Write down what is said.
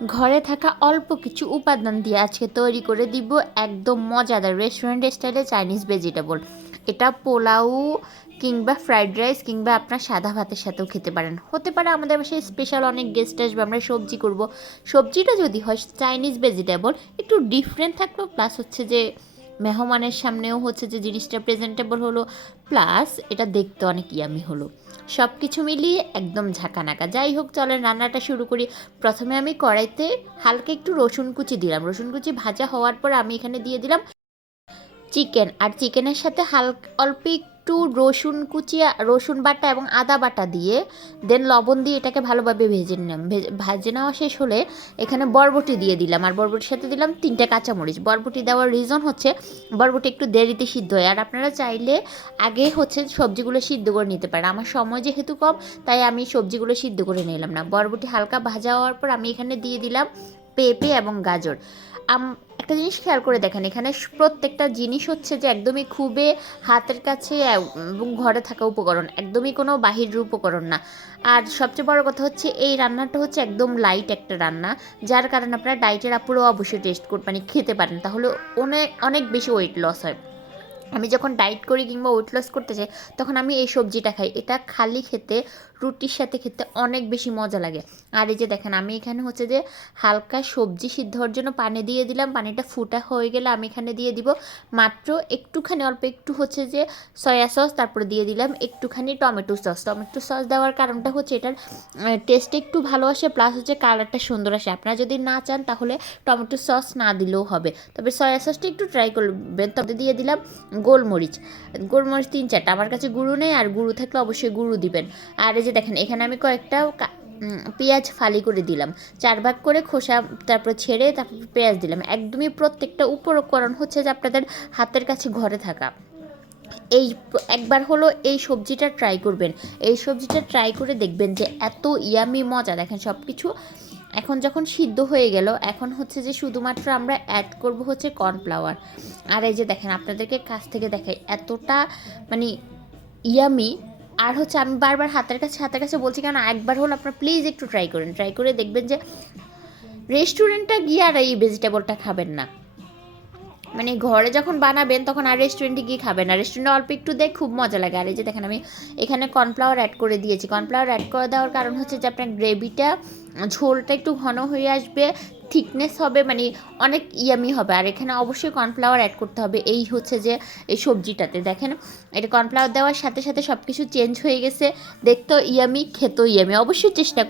ঘরে থাকা অল্প কিছু উপাদান দিয়ে আজকে তৈরি করে দিব একদম মজাদার রেস্টুরেন্ট স্টাইলে চাইনিজ ভেজিটেবল। এটা পোলাও কিংবা ফ্রাইড রাইস কিংবা আপনার সাদা ভাতের সাথেও খেতে পারেন। হতে পারে আমাদের বাসায় স্পেশাল অনেক গেস্ট আসবে, আমরা সবজি করব। সবজিটা যদি হয় চাইনিজ ভেজিটেবল, একটু ডিফারেন্ট থাকলো, প্লাস হচ্ছে যে মেহমানের সামনেও হচ্ছে যে জিনিসটা প্রেজেন্টেবল হলো, প্লাস এটা দেখতে অনেক ইয়ামি হলো। সব কিছু মিলিয়ে একদম ঝাঁকানাকা। যাই হোক, চলেন রান্নাটা শুরু করি। প্রথমে আমি কড়াইতে হালকা একটু রসুন কুচি দিলাম। রসুন কুচি ভাজা হওয়ার পর আমি এখানে দিয়ে দিলাম চিকেন। আর চিকেনের সাথে হালকা অল্প একটু রসুন কুচি, রসুন বাটা এবং আদা বাটা দিয়ে দেন লবণ দিয়ে এটাকে ভালোভাবে ভেজে নিলাম। ভাজে নেওয়া শেষ হলে এখানে বরবটি দিয়ে দিলাম, আর বরবটির সাথে দিলাম 3টা কাঁচামরিচ। বরবটি দেওয়ার রিজন হচ্ছে বরবটি একটু দেরিতে সিদ্ধ হয়, আর আপনারা চাইলে আগে হচ্ছে সবজিগুলো সিদ্ধ করে নিতে পারেন। আমার সময় যেহেতু কম, তাই আমি সবজিগুলো সিদ্ধ করে নিলাম না। বরবটি হালকা ভাজা হওয়ার পর আমি এখানে দিয়ে দিলাম পেঁপে এবং গাজর। একটা জিনিস খেয়াল করে দেখেন, এখানে প্রত্যেকটা জিনিস হচ্ছে যে একদমই খুবই হাতের কাছে এবং ঘরে থাকা উপকরণ, একদমই কোনো বাহিরের উপকরণ না। আর সবচেয়ে বড় কথা হচ্ছে এই রান্নাটা হচ্ছে একদম লাইট একটা রান্না, যার কারণে আপনারা ডায়েটের আপুরও অবশ্যই টেস্ট করতে খেতে পারেন, তাহলে অনেক অনেক বেশি ওয়েট লস হয়। আমি যখন ডায়েট করি কিংবা ওয়েট লস করতে চাই, তখন আমি এই সবজিটা খাই। এটা খালি খেতে, রুটির সাথে খেতে অনেক বেশি মজা লাগে। আর এই যে দেখেন, আমি এখানে হচ্ছে যে হালকা সবজি সিদ্ধ হওয়ার জন্য পানি দিয়ে দিলাম। পানিটা ফুটা হয়ে গেলে আমি এখানে দিয়ে দিব মাত্র একটুখানি, অল্প একটু হচ্ছে যে সয়া সস, তারপরে দিয়ে দিলাম একটুখানি টমেটো সস। টমেটো সস দেওয়ার কারণটা হচ্ছে এটার টেস্ট একটু ভালো আসে, প্লাস হচ্ছে কালারটা সুন্দর আসে। আপনারা যদি না চান তাহলে টমেটো সস না দিলেও হবে, তবে সয়া সসটা একটু ট্রাই করবেন। তবে দিয়ে দিলাম গোলমরিচ। গোলমরিচ 3-4টা, আমার কাছে গুঁড়ো নেই, আর গুঁড়ো থাকলে অবশ্যই গুঁড়ো দিবেন। আর এই যে দেখেন, এখানে আমি কয়েকটা পেঁয়াজ ফালি করে দিলাম, 4 ভাগ করে খোসা, তারপর ছেড়ে তারপর পেঁয়াজ দিলাম। একদমই প্রত্যেকটা উপকরণ হচ্ছে যে আপনাদের হাতের কাছে ঘরে থাকা। এই একবার হলো এই সবজিটা ট্রাই করবেন। এই সবজিটা ট্রাই করে দেখবেন যে এত ইয়ামি মজা। দেখেন সব কিছু এখন যখন সিদ্ধ হয়ে গেল, এখন হচ্ছে যে শুধুমাত্র আমরা অ্যাড করব হচ্ছে কর্নফ্লাওয়ার। আর এই যে দেখেন, আপনাদেরকে কাছ থেকে দেখাই, এতটা মানে ইয়ামি। আর হচ্ছে আমি বারবার হাতের কাছে বলছি, কারণ একবার হলো আপনারা প্লিজ একটু ট্রাই করেন। ট্রাই করে দেখবেন যে রেস্টুরেন্টটা গিয়ে আর এই ভেজিটেবলটা খাবেন না। মানে ঘরে যখন বানাবেন তখন আর রেস্টুরেন্টে গিয়ে খাবেন না, রেস্টুরেন্টে অল্প একটু দেয়, খুব মজা লাগে। আর এই যে দেখেন, আমি এখানে কর্নফ্লাওয়ার অ্যাড করে দিয়েছি। কর্নফ্লাওয়ার অ্যাড করে দেওয়ার কারণ হচ্ছে যে আপনার গ্রেভিটা, ঝোলটা একটু ঘন হয়ে আসবে, থিকনেস হবে, মানে অনেক ইয়ামি হবে। আর এখানে অবশ্যই কর্নফ্লাওয়ার অ্যাড করতে হবে। এই হচ্ছে যে এই সবজিটাতে দেখেন, এটা কর্নফ্লাওয়ার দেওয়ার সাথে সাথে সব কিছু চেঞ্জ হয়ে গেছে, দেখতেও ইয়ামি, খেতেও ইয়ামি। অবশ্যই চেষ্টা